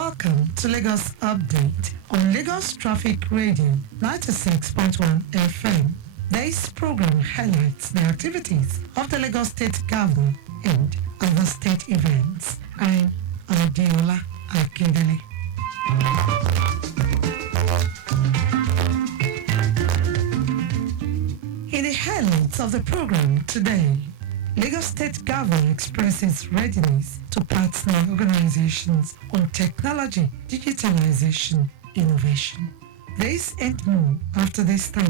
Welcome to Lagos Update on Lagos Traffic Radio 96.1 FM. This program highlights the activities of the Lagos State Government and other state events. I'm Adeola Akindele. In the highlights of the program today, Lagos State Government expresses readiness to partner organizations on technology, digitalization, innovation. This and more after this start.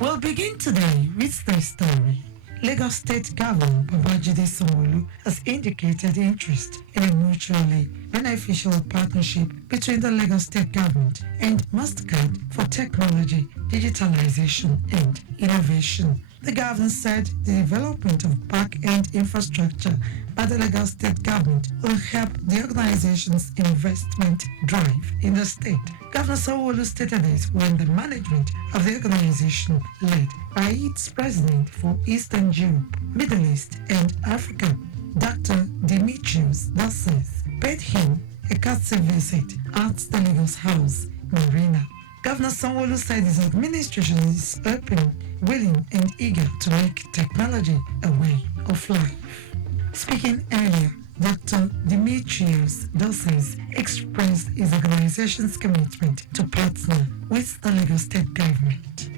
We'll begin today with the story. Lagos State Governor Babajide Sanwo-Olu has indicated interest in a mutually beneficial partnership between the Lagos State Government and MasterCard for technology, digitalization and innovation. The governor said the development of back-end infrastructure by the Lagos State Government will help the organization's investment drive in the state. Governor Sanwo-Olu stated this when the management of the organization, led by its president for Eastern Europe, Middle East and Africa, Dr. Demetrius Dassis, paid him a courtesy visit at the Lagos House, Marina. Governor Sanwo-Olu said his administration is open, willing and eager to make technology a way of life. Speaking earlier, Dr. Demetrius Dassis expressed his organization's commitment to partner with the Lagos State Government.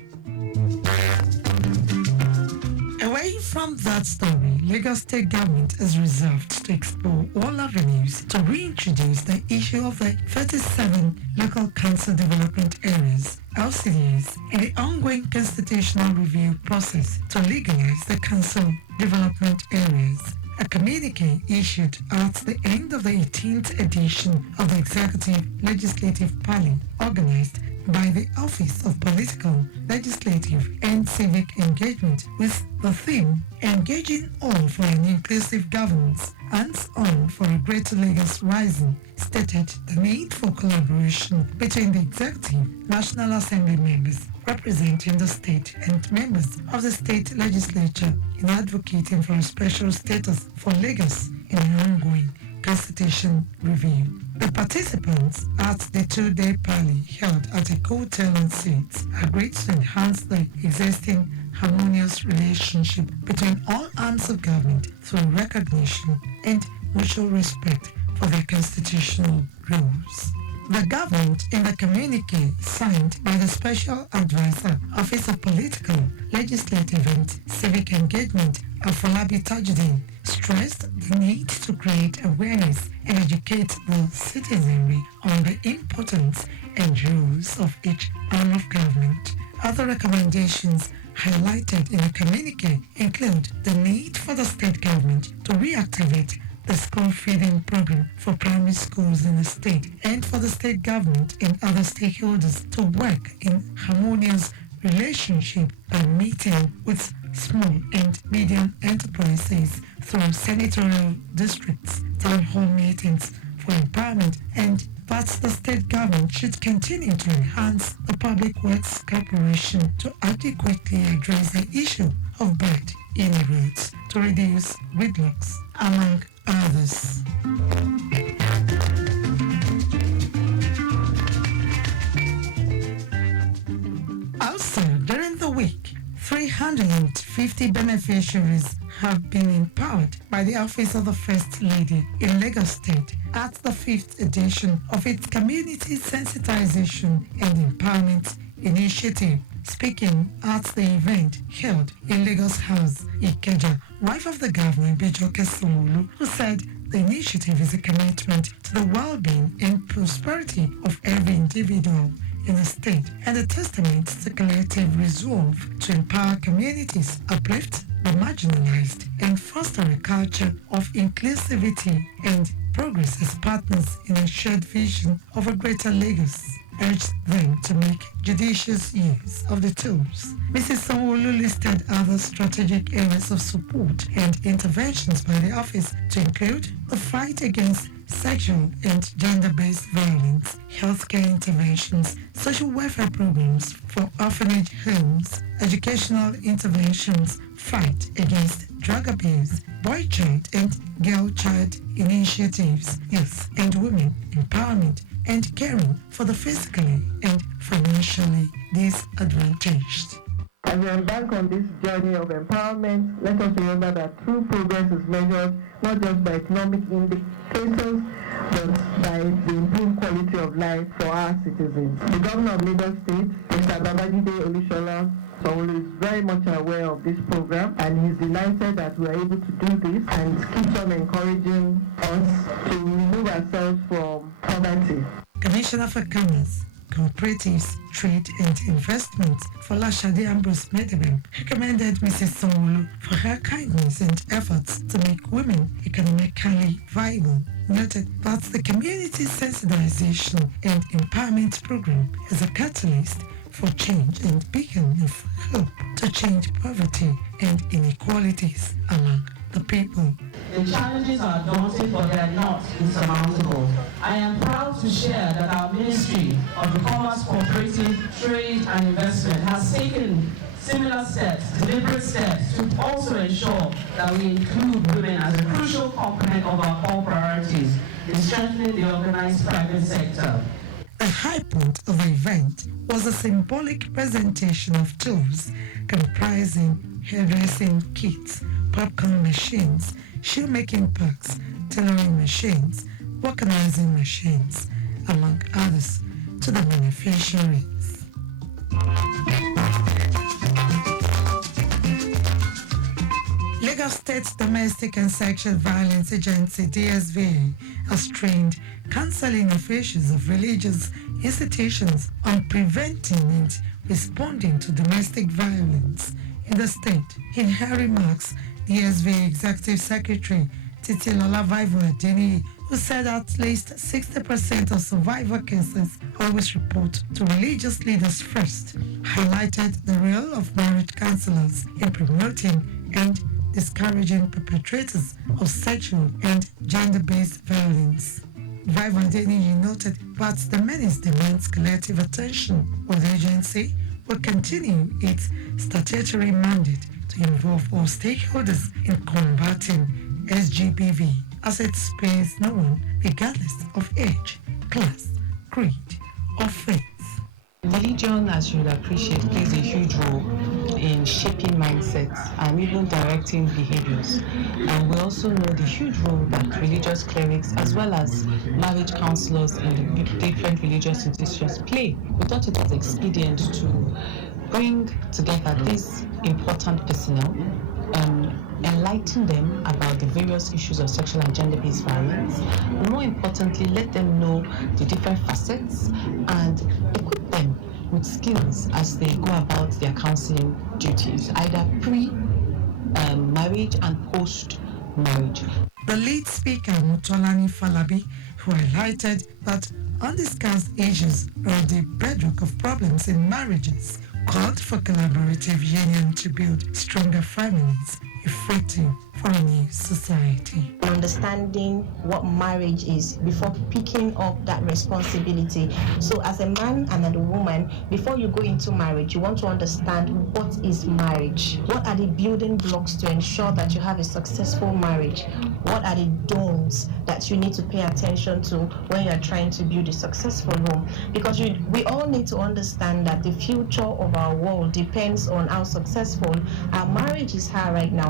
Away from that story, Lagos State Government is resolved to explore all avenues to reintroduce the issue of the 37 local council development areas, LCDs, in the ongoing constitutional review process to legalize the council development areas. A communique issued at the end of the 18th edition of the Executive Legislative Party, organized by the Office of Political, Legislative and Civic Engagement, with the theme Engaging All for an Inclusive Governance, Hands-On for a Greater Lagos Rising, stated the need for collaboration between the Executive, National Assembly members representing the state and members of the state legislature in advocating for a special status for Lagos in the ongoing constitution review. The participants at the two-day party held at a hotel and suites agreed to enhance the existing harmonious relationship between all arms of government through recognition and mutual respect for their constitutional rules. The government, in the communique signed by the Special Advisor, Office of Political, Legislative and Civic Engagement, Afolabi Tajudeen, stressed the need to create awareness and educate the citizenry on the importance and rules of each arm of government. Other recommendations highlighted in the communique include the need for the state government to reactivate the school feeding program for primary schools in the state, and for the state government and other stakeholders to work in harmonious relationship by meeting with small and medium enterprises through senatorial districts, town hall meetings for empowerment, and that the state government should continue to enhance the Public Works Corporation to adequately address the issue of bad in roads to reduce gridlocks, among others. Also, during the week, 350 beneficiaries have been empowered by the Office of the First Lady in Lagos State at the 5th edition of its Community Sensitization and Empowerment Initiative. Speaking at the event held in Lagos House, Ikeja, wife of the governor, Bijoke Sanwo-Olu, who said the initiative is a commitment to the well-being and prosperity of every individual in the state and a testament to collective resolve to empower communities, uplift the marginalized, and foster a culture of inclusivity and progress as partners in a shared vision of a greater Lagos. Urged them to make judicious use of the tools. Mrs. Sanwo-Olu listed other strategic areas of support and interventions by the office to include the fight against sexual and gender-based violence, healthcare interventions, social welfare programs for orphanage homes, educational interventions, fight against drug abuse, boy child and girl child initiatives, youth and women empowerment, and caring for the physically and financially disadvantaged. As we embark on this journey of empowerment, let us remember that true progress is measured not just by economic indicators, but by the improved quality of life for our citizens. The Governor of Lagos State, Mr. Babajide Olusola, is very much aware of this program, and he's delighted that we are able to do this and keeps on encouraging us to remove ourselves from poverty. Commissioner for Commerce, Cooperatives, Trade and Investment for Lashade Ambrose Medebem recommended Mrs. Sanwo-Olu for her kindness and efforts to make women economically viable. Noted that the community sensitization and empowerment program is a catalyst for change and beacon of hope to change poverty and inequalities among the people. The challenges are daunting, but they are not insurmountable. I am proud to share that our Ministry of the Commerce, Cooperative, Trade and Investment has taken similar steps, deliberate steps, to also ensure that we include women as a crucial component of our core priorities in strengthening the organized private sector. The high point of the event was a symbolic presentation of tools comprising hairdressing kits, popcorn machines, shoemaking pucks, tailoring machines, vulcanizing machines, among others, to the beneficiaries. Lagos State Domestic and Sexual Violence Agency (DSVA) has trained counseling officials of religious institutions on preventing and responding to domestic violence in the state. In her remarks, DSVA Executive Secretary Titilola Adeni, who said at least 60% of survivor cases always report to religious leaders first, highlighted the role of marriage counselors in promoting and discouraging perpetrators of sexual and gender-based violence. Adeni noted that the menace demands collective attention, while the agency will continue its statutory mandate to involve all stakeholders in combating SGBV as it spares no one regardless of age, class, creed, or faith. Religion, as you would appreciate, plays a huge role in shaping mindsets and even directing behaviors. And we also know the huge role that religious clerics as well as marriage counselors in the different religious institutions play. We thought it was expedient to bring together these important personnel, enlighten them about the various issues of sexual and gender-based violence, and more importantly, let them know the different facets and equip them with skills as they go about their counseling duties, either pre-marriage and post-marriage. The lead speaker, Mutolani Falabi, who highlighted that undiscussed issues are the bedrock of problems in marriages, called for collaborative union to build stronger families, effective for a new society. Understanding what marriage is before picking up that responsibility. So as a man and a woman, before you go into marriage, you want to understand what is marriage. What are the building blocks to ensure that you have a successful marriage? What are the don'ts that you need to pay attention to when you're trying to build a successful home? Because we all need to understand that the future of our world depends on how successful our marriages are right now.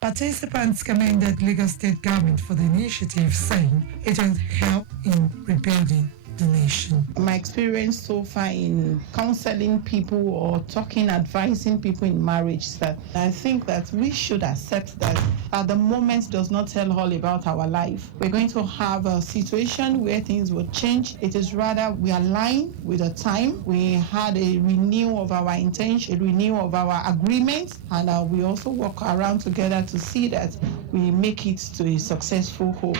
Participants commended Lagos State government for the initiative, saying it will help in rebuilding the nation. My experience so far in counseling people or talking, advising people in marriage, that I think that we should accept that at the moment does not tell all about our life. We're going to have a situation where things will change. It is rather we align with the time. We had a renewal of our intention, a renewal of our agreements, and we also work around together to see that we make it to a successful home.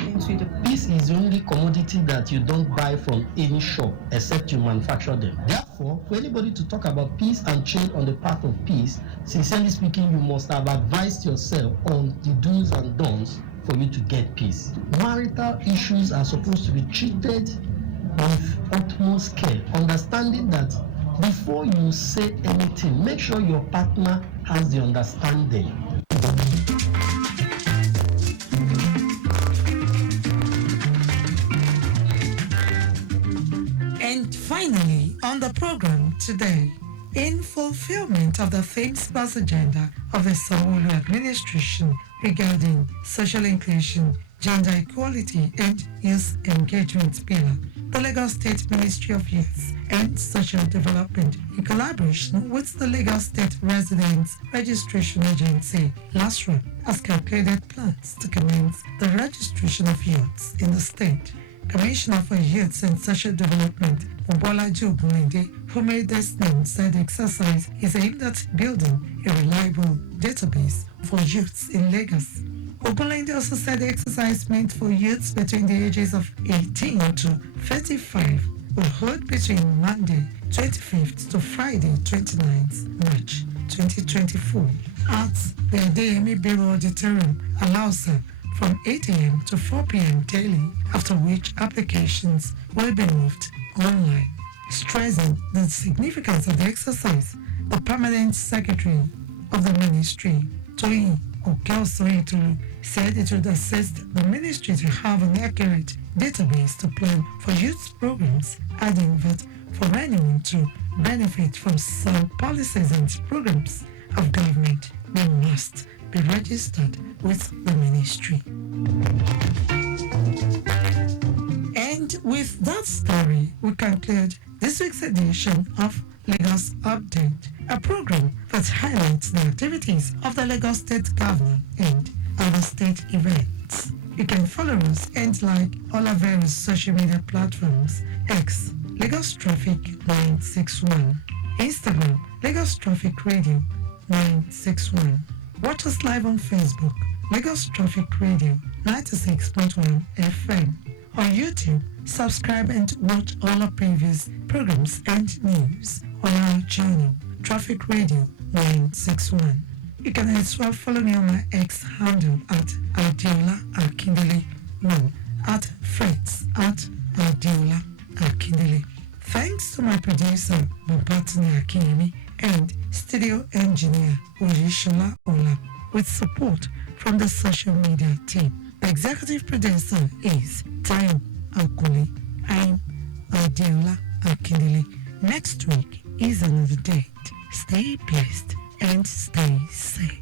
Peace is the only commodity that you don't buy from any shop except you manufacture them. Therefore, for anybody to talk about peace and change on the path of peace, sincerely speaking, you must have advised yourself on the do's and don'ts for you to get peace. Marital issues are supposed to be treated with utmost care, understanding that before you say anything, make sure your partner has the understanding. And finally, on the program today, in fulfillment of the famous agenda of the Sanwo-Olu administration regarding social inclusion, gender equality, and youth engagement pillar, the Lagos State Ministry of Youth and Social Development, in collaboration with the Lagos State Residents Registration Agency, LASRA, has calculated plans to commence the registration of youths in the state. Commissioner for Youth and Social Development, Mobolaji Ogunlinde, who made this name, said the exercise is aimed at building a reliable database for youths in Lagos. Ogunlinde also said the exercise meant for youths between the ages of 18 to 35 will hold between Monday 25th to Friday 29th March 2024 at the Adeyemi Biro Auditorium, Alausa, from 8 a.m. to 4 p.m. daily, after which applications will be moved online. Stressing the significance of the exercise, the Permanent Secretary of the Ministry, Toyin Okeosoyitolu, said it would assist the ministry to have an accurate database to plan for youth programs, adding that for anyone to benefit from some policies and programs of government, they must be registered with the ministry. And with that story, we conclude this week's edition of Lagos Update, a program that highlights the activities of the Lagos State Governor and other state events. You can follow us and like all our various social media platforms: X, Lagos Traffic 961, Instagram, Lagos Traffic Radio 961. Watch us live on Facebook, Lagos Traffic Radio 96.1 FM. On YouTube, subscribe and watch all our previous programs and news on our channel, Traffic Radio 961. You can as well follow me on my X handle at Adeola Akindele 1, at Fritz at Adeola Akindele. Thanks to my producer, Bobatini Akimi, and studio engineer, Oyeshola Ola, with support from the social media team. The executive producer is Tayo Akuli. I'm Adeola Akindele. Next week is another date. Stay blessed and stay safe.